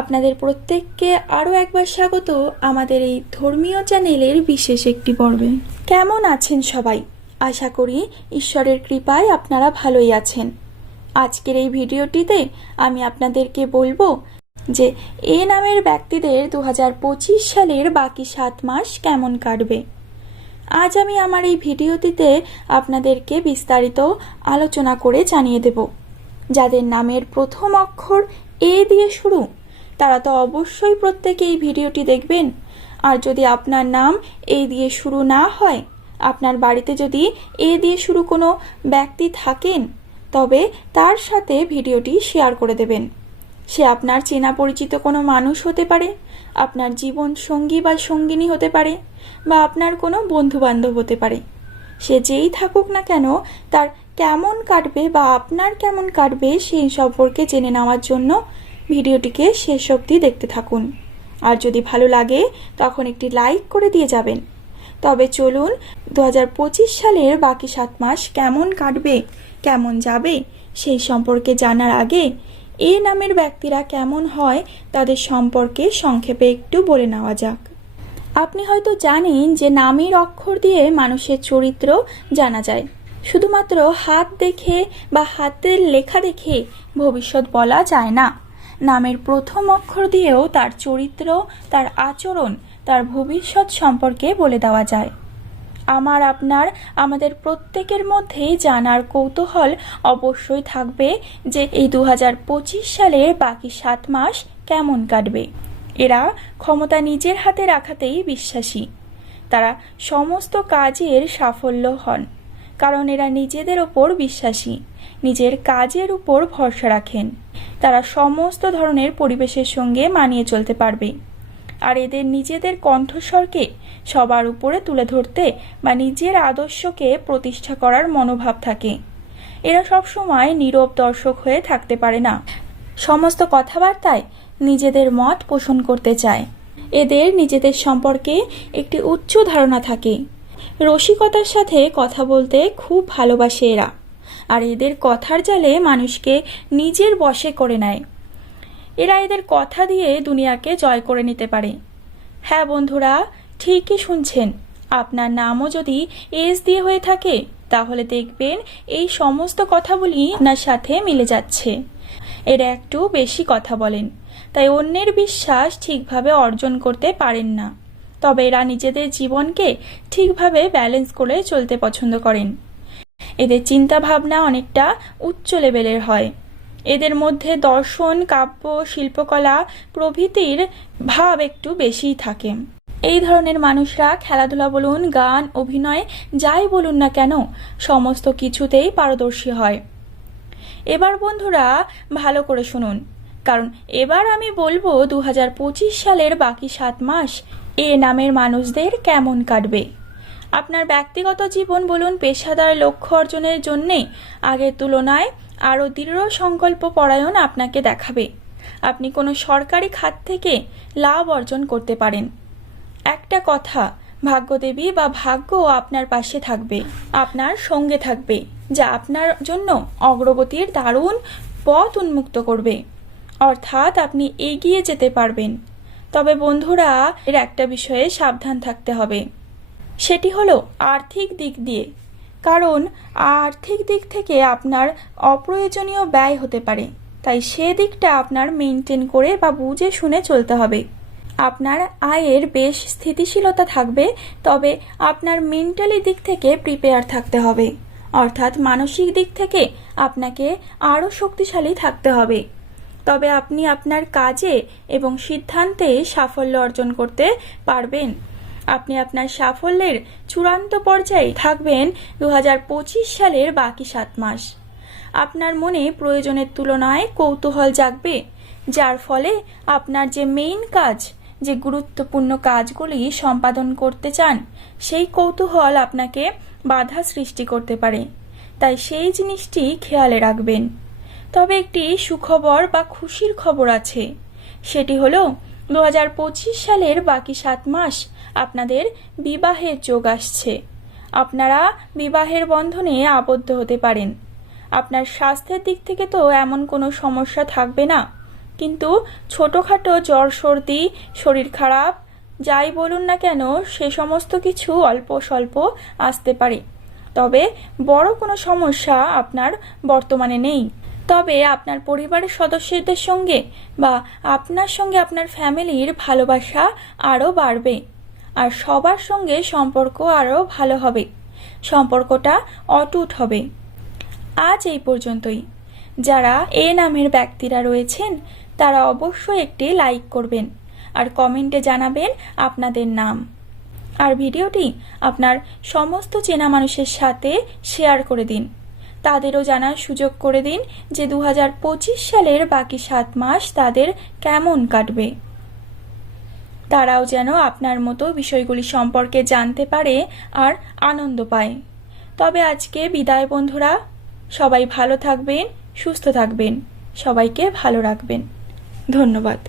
আপনাদের প্রত্যেককে আরও একবার স্বাগত আমাদের এই ধর্মীয় চ্যানেলের বিশেষ একটি পর্বে। কেমন আছেন সবাই? আশা করি ঈশ্বরের কৃপায় আপনারা ভালোই আছেন। আজকের এই ভিডিওটিতে আমি আপনাদেরকে বলব যে এ নামের ব্যক্তিদের দু হাজার পঁচিশ সালের বাকি সাত মাস কেমন কাটবে। আজ আমি আমার এই ভিডিওটিতে আপনাদেরকে বিস্তারিত আলোচনা করে জানিয়ে দেব। যাদের নামের প্রথম অক্ষর এ দিয়ে শুরু তারা তো অবশ্যই প্রত্যেকে এই ভিডিওটি দেখবেন। আর যদি আপনার নাম এ দিয়ে শুরু না হয়, আপনার বাড়িতে যদি এ দিয়ে শুরু কোনো ব্যক্তি থাকেন, তবে তার সাথে ভিডিওটি শেয়ার করে দেবেন। সে আপনার চেনা পরিচিত কোনো মানুষ হতে পারে, আপনার জীবন সঙ্গী বা সঙ্গিনী হতে পারে, বা আপনার কোনো বন্ধু বান্ধব হতে পারে। সে যেই থাকুক না কেন, তার কেমন কাটবে বা আপনার কেমন কাটবে সেই সম্পর্কে জেনে নেওয়ার জন্য ভিডিওটিকে শেষ অবধি দেখতে থাকুন। আর যদি ভালো লাগে, তখন একটি লাইক করে দিয়ে যাবেন। তবে চলুন দু হাজার পঁচিশ সালের বাকি সাত মাস কেমন কাটবে, কেমন যাবে, সেই সম্পর্কে জানার আগে এ নামের ব্যক্তিরা কেমন হয়, তাদের সম্পর্কে সংক্ষেপে একটু বলে নেওয়া যাক। আপনি হয়তো জানেন যে নামের অক্ষর দিয়ে মানুষের চরিত্র জানা যায়। শুধুমাত্র হাত দেখে বা হাতের লেখা দেখে ভবিষ্যৎ বলা যায় না। নামের প্রথম অক্ষর দিয়েও তার চরিত্র, তার আচরণ, তার ভবিষ্যৎ সম্পর্কে বলে দেওয়া যায়। আমার আপনার, আমাদের প্রত্যেকের মধ্যেই জানার কৌতূহল অবশ্যই থাকবে যে এই দু হাজার পঁচিশ সালের বাকি সাত মাস কেমন কাটবে। এরা ক্ষমতা নিজের হাতে রাখাতেই বিশ্বাসী। তারা সমস্ত কাজের সাফল্য হন। কারণ এরা নিজেদের ওপর বিশ্বাসী। নিজের কাজের উপর ভরসা রাখেন। তারা সমস্ত ধরনের পরিবেশের সঙ্গে মানিয়ে চলতে পারবে। আর এদের নিজেদের কণ্ঠস্বরকে সবার উপরে তুলে ধরতে বা নিজের আদর্শকে প্রতিষ্ঠা করার মনোভাব থাকে। এরা সবসময় নীরব দর্শক হয়ে থাকতে পারে না। সমস্ত কথাবার্তায় নিজেদের মত পোষণ করতে চায়। এদের নিজেদের সম্পর্কে একটি উচ্চ ধারণা থাকে। রসিকতার সাথে কথা বলতে খুব ভালোবাসে এরা। আর এদের কথার জালে মানুষকে নিজের বশে করে নেয়। এরা এদের কথা দিয়ে দুনিয়াকে জয় করে নিতে পারে। হ্যাঁ বন্ধুরা, ঠিকই শুনছেন। আপনার নামও যদি এস দিয়ে হয়ে থাকে, তাহলে দেখবেন এই সমস্ত কথাগুলি আপনার সাথে মিলে যাচ্ছে। এরা একটু বেশি কথা বলেন। তাই অন্যের বিশ্বাস ঠিকভাবে অর্জন করতে পারেন না। তবে এরা নিজেদের জীবনকে ঠিকভাবে ব্যালেন্স করে চলতে পছন্দ করেন। এদের চিন্তা ভাবনা অনেকটা উচ্চ লেভেলের হয়। এদের মধ্যে দর্শন, কাব্য, শিল্পকলা প্রভৃতির ভাব একটু বেশিই থাকে। এই ধরনের মানুষরা খেলাধুলা বলুন, গান, অভিনয়, যাই বলুন না কেন, সমস্ত কিছুতেই পারদর্শী হয়। এবার বন্ধুরা, ভালো করে শুনুন। কারণ এবার আমি বলব দু হাজার পঁচিশ সালের বাকি সাত মাস এ নামের মানুষদের কেমন কাটবে। আপনার ব্যক্তিগত জীবন বলুন, পেশাদার লক্ষ্য অর্জনের জন্যে আগের তুলনায় আরও দৃঢ় সংকল্প পরায়ণ আপনাকে দেখাবে। আপনি কোনো সরকারি খাত থেকে লাভ অর্জন করতে পারেন। একটা কথা, ভাগ্যদেবী বা ভাগ্য আপনার পাশে থাকবে, আপনার সঙ্গে থাকবে, যা আপনার জন্য অগ্রগতির দারুণ পথ উন্মুক্ত করবে। অর্থাৎ আপনি এগিয়ে যেতে পারবেন। তবে বন্ধুরা, এর একটা বিষয়ে সাবধান থাকতে হবে। সেটি হলো আর্থিক দিক দিয়ে। কারণ আর্থিক দিক থেকে আপনার অপ্রয়োজনীয় ব্যয় হতে পারে। তাই সে দিকটা আপনার মেনটেন করে বা বুঝে শুনে চলতে হবে। আপনার আয়ের বেশ স্থিতিশীলতা থাকবে, তবে আপনার মেন্টালি দিক থেকে প্রিপেয়ার থাকতে হবে। অর্থাৎ মানসিক দিক থেকে আপনাকে আরও শক্তিশালী থাকতে হবে। তবে আপনি আপনার কাজে এবং সিদ্ধান্তে সাফল্য অর্জন করতে পারবেন। আপনি আপনার সাফল্যের চূড়ান্ত পর্যায়ে থাকবেন দু হাজার পঁচিশ সালের বাকি সাত মাস। আপনার মনে প্রয়োজনের তুলনায় কৌতূহল জাগবে, যার ফলে আপনার যে মেইন কাজ, যে গুরুত্বপূর্ণ কাজগুলি সম্পাদন করতে চান, সেই কৌতূহল আপনাকে বাধা সৃষ্টি করতে পারে। তাই সেই জিনিসটি খেয়ালে রাখবেন। তবে একটি সুখবর বা খুশির খবর আছে। সেটি হলো দু হাজার পঁচিশ সালের বাকি সাত মাস আপনাদের বিবাহের যোগ আসছে। আপনারা বিবাহের বন্ধনে আবদ্ধ হতে পারেন। আপনার স্বাস্থ্যের দিক থেকে তো এমন কোনো সমস্যা থাকবে না। কিন্তু ছোটোখাটো জ্বর, সর্দি, শরীর খারাপ, যাই বলুন না কেন, সে সমস্ত কিছু অল্প স্বল্প আসতে পারে। তবে বড় কোনো সমস্যা আপনার বর্তমানে নেই। তবে আপনার পরিবারের সদস্যদের সঙ্গে বা আপনার সঙ্গে আপনার ফ্যামিলির ভালোবাসা আরও বাড়বে। আর সবার সঙ্গে সম্পর্ক আরও ভালো হবে। সম্পর্কটা অটুট হবে। আজ এই পর্যন্তই। যারা এ নামের ব্যক্তিরা রয়েছেন, তারা অবশ্যই একটি লাইক করবেন আর কমেন্টে জানাবেন আপনাদের নাম। আর ভিডিওটি আপনার সমস্ত চেনা মানুষের সাথে শেয়ার করে দিন। তাদেরও জানার সুযোগ করে দিন যে দু হাজার পঁচিশ সালের বাকি সাত মাস তাদের কেমন কাটবে। তারাও যেন আপনার মতো বিষয়গুলি সম্পর্কে জানতে পারে আর আনন্দ পায়। তবে আজকে বিদায় বন্ধুরা, সবাই ভালো থাকবেন, সুস্থ থাকবেন, সবাইকে ভালো রাখবেন। ধন্যবাদ।